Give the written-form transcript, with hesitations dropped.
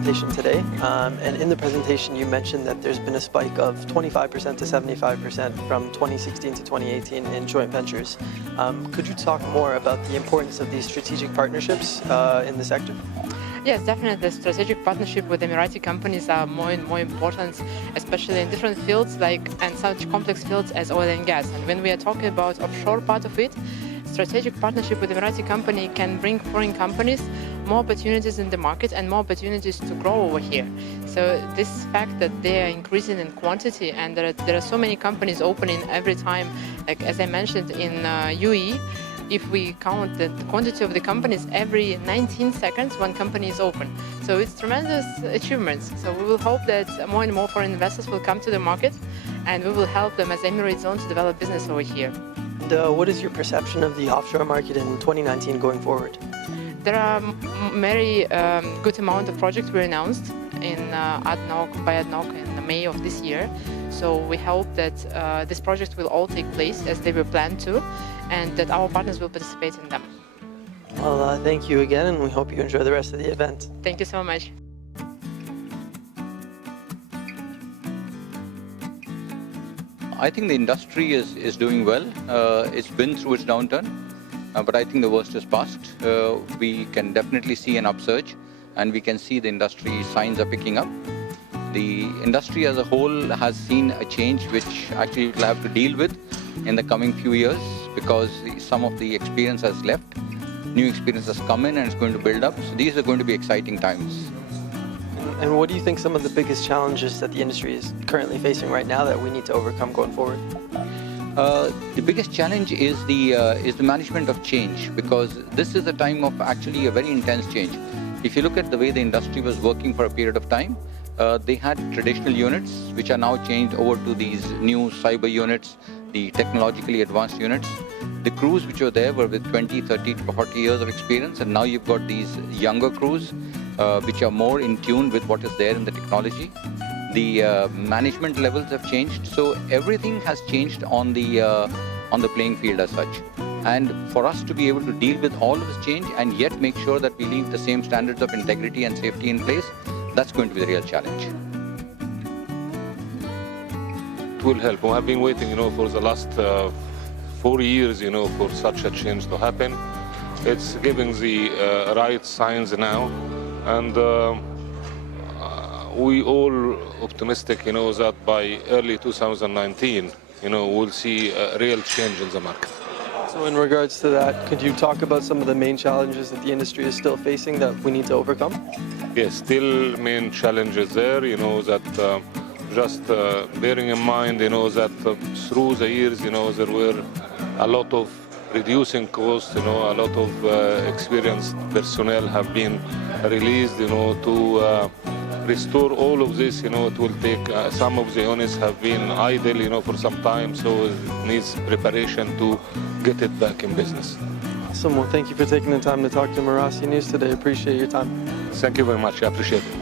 presentation today, and in the presentation you mentioned that there's been a spike of 25% to 75% from 2016 to 2018 in joint ventures. Could you talk more about the importance of these strategic partnerships in the sector? Yes, definitely. The strategic partnership with Emirati companies are more and more important, especially in different fields and such complex fields as oil and gas. And when we are talking about offshore part of it, strategic partnership with Emirati company can bring foreign companies more opportunities in the market and more opportunities to grow over here. So this fact that they are increasing in quantity and there are so many companies opening every time, like as I mentioned in UAE, if we count the quantity of the companies, every 19 seconds one company is open. So it's tremendous achievements. So we will hope that more and more foreign investors will come to the market and we will help them as Emirate Zone to develop business over here. And what is your perception of the offshore market in 2019 going forward? There are very good amount of projects we announced by ADNOC in May of this year. So we hope that these projects will all take place as they were planned to, and that our partners will participate in them. Well, thank you again, and we hope you enjoy the rest of the event. Thank you so much. I think the industry is doing well. It's been through its downturn, but I think the worst is past. We can definitely see an upsurge, and we can see the industry signs are picking up. The industry as a whole has seen a change which actually we'll have to deal with in the coming few years, because some of the experience has left, new experience has come in and it's going to build up. So these are going to be exciting times. And what do you think some of the biggest challenges that the industry is currently facing right now that we need to overcome going forward? The biggest challenge is the management of change, because this is a time of actually a very intense change. If you look at the way the industry was working for a period of time, they had traditional units which are now changed over to these new cyber units, the technologically advanced units. The crews which were there were with 20, 30, 40 years of experience, and now you've got these younger crews which are more in tune with what is there in the technology. The management levels have changed, so everything has changed on the playing field as such. And for us to be able to deal with all of this change and yet make sure that we leave the same standards of integrity and safety in place, that's going to be the real challenge. It will help. We have been waiting, for the last 4 years, for such a change to happen. It's giving the right signs now, and we all optimistic, that by early 2019, we'll see a real change in the market. So in regards to that, could you talk about some of the main challenges that the industry is still facing that we need to overcome? Yes, still main challenges there, that just bearing in mind, that through the years, there were a lot of reducing costs, a lot of experienced personnel have been released, to restore all of this, it will take, some of the units have been idle, for some time, so it needs preparation to get it back in business. Awesome. Well, thank you for taking the time to talk to Marassi News today. Appreciate your time. Thank you very much. I appreciate it.